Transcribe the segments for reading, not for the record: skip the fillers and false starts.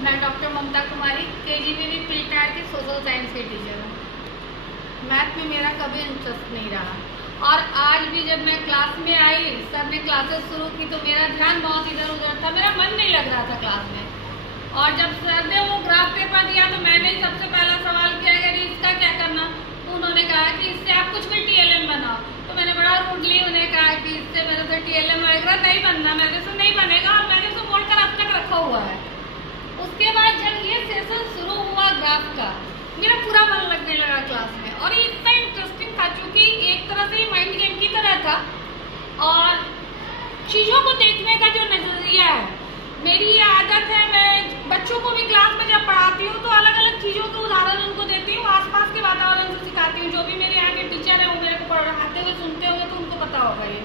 मैं doctor Mamta Kumari KGBV pre-tyre की social science की टीचर हूँ। मैथ में मेरा कभी इंटरेस्ट नहीं रहा और आज भी जब मैं क्लास में आई, सर ने क्लासेस शुरू की तो मेरा ध्यान बहुत इधर उधर था, मेरा मन नहीं लग रहा था क्लास में। और जब सर ने वो ग्राफ पेपर दिया तो मैंने सबसे पहला सवाल किया कि इसका क्या करना। तो उन्होंने कहा कि इससे आप कुछ भी टीएलएम बनाओ। तो मैंने बड़ा रूडली उन्हें कहा कि इससे मेरे से टीएलएम वगैरह नहीं बनना, मेरे से नहीं बनेगा और मैंने उसको बोलकर अब तक रखा हुआ है। उसके बाद जब ये सेशन शुरू हुआ ग्राफ का, मेरा पूरा मन लगने लगा क्लास में और ये इतना इंटरेस्टिंग था क्योंकि एक तरह से माइंड गेम की तरह था और चीज़ों को देखने का जो नजरिया है, मेरी ये आदत है, मैं बच्चों को भी क्लास में जब पढ़ाती हूँ तो अलग अलग चीज़ों के उदाहरण उनको देती हूँ, आसपास के वातावरण से सिखाती हूँ। जो भी मेरे यहाँ के टीचर हैं वो मेरे को पढ़ाते हुए सुनते होंगे तो उनको पता होगा ये।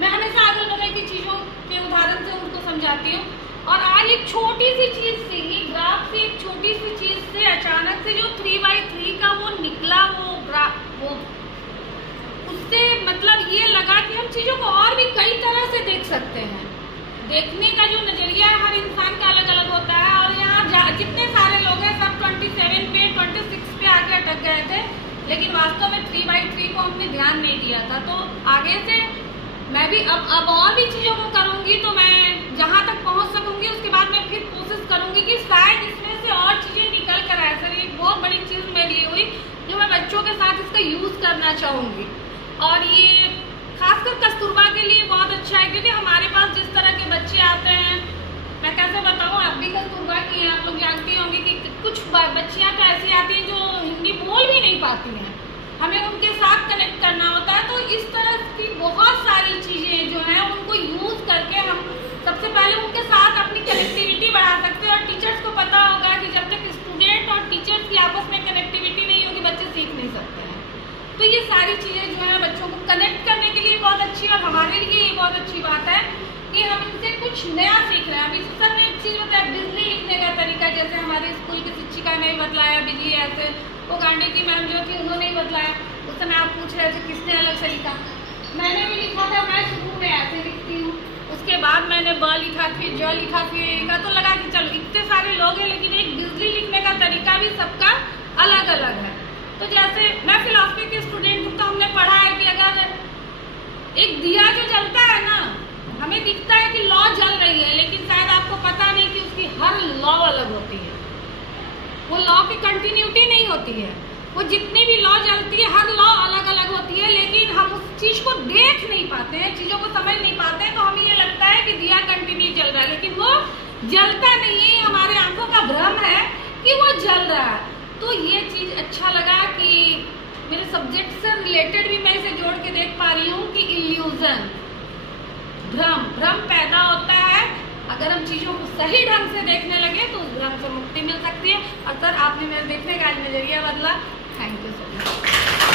मैं हमेशा अगल बगल की चीज़ों के उदाहरण से उनको समझाती हूँ। और आज एक छोटी सी चीज़ से, ये ग्राफ से एक छोटी सी चीज़ से अचानक से जो 3x3 का वो निकला वो ग्राफ, वो उससे मतलब ये लगा कि हम चीज़ों को और भी कई तरह से देख सकते हैं। देखने का जो नज़रिया है हर इंसान का अलग अलग होता है और यहाँ जितने सारे लोग हैं सब 27 पे 26 पे आके अटक गए थे, लेकिन वास्तव में 3x3 को हमने ध्यान नहीं दिया था। तो आगे से मैं भी अब और भी चीज़ों को करूँगी तो मैं जहाँ तक पहुँच सकूँगी उसके बाद मैं फिर कोशिश करूँगी कि शायद इसमें से और चीज़ें निकल कर आए। सर एक बहुत बड़ी चीज़ मेरे लिए हुई जो मैं बच्चों के साथ इसका यूज़ करना चाहूँगी और ये खासकर कस्तूरबा के लिए बहुत अच्छा है क्योंकि हमारे पास जिस तरह के बच्चे आते हैं, मैं कैसे बताऊँ, आप भी कस्तूरबा की हैं, आप लोग जानते होंगे कि कुछ बच्चियाँ तो ऐसी आती हैं जो हिंदी बोल भी नहीं पाती हैं, हमें उनके साथ कनेक्ट करना होता है। तो इस तरह की बहुत सारी चीज़ें जो हैं उनको यूज़ करके हम सबसे पहले उनके साथ अपनी कनेक्टिविटी बढ़ा सकते हैं और टीचर्स को पता होगा कि जब तक स्टूडेंट और टीचर्स की आपस में कनेक्टिविटी नहीं होगी बच्चे सीख नहीं सकते हैं। तो ये सारी चीज़ें जो है बच्चों को कनेक्ट करने के लिए बहुत अच्छी और हमारे लिए ये बहुत अच्छी बात है कि हम इनसे कुछ नया सीख रहे हैं। अभी सर ने एक चीज़ बताया, बिजली लिखने का तरीका, जैसे हमारे स्कूल की शिक्षिका ने बतलाया बिजली ऐसे, वो गांडे की मैम जो थी उन्होंने ही बतलाया। उस समय आप पूछ रहे थे किसने अलग से लिखा, मैंने भी लिखा था, मैं शुरू में ऐसे लिखती हूँ, उसके बाद मैंने ब लिखा, फिर ज लिखा, फिर लिखा, तो लगा कि चलो इतने सारे लोग हैं लेकिन एक बिजली लिखने का तरीका भी सबका अलग अलग है। तो जैसे मैं फिलॉसफी के स्टूडेंट हूँ तो हमने पढ़ा है कि अगर एक दिया जो जलता है ना, हमें दिखता है कि लौ जल रही है लेकिन शायद आपको पता नहीं कि उसकी हर लौ अलग होती है, वो लौ की कंटिन्यूटी नहीं होती है। वो जितनी भी लौ जलती है हर लौ अलग अलग होती है लेकिन हम उस चीज़ को देख नहीं पाते हैं, चीज़ों को समझ नहीं पाते हैं। तो हमें ये लगता है कि दिया कंटिन्यू जल रहा है लेकिन वो जलता नहीं है, हमारे आंखों का भ्रम है कि वो जल रहा है। तो ये चीज़ अच्छा लगा कि मेरे सब्जेक्ट से रिलेटेड भी मैं इसे जोड़ के देख पा रही हूँ कि इल्यूजन, भ्रम पैदा होता है। अगर हम चीज़ों को सही ढंग से देखने लगे तो उस भ्रम से मुक्ति मिल सकती है। और सर आपने मेरे देखने का नज़रिया बदला, थैंक यू सो मच।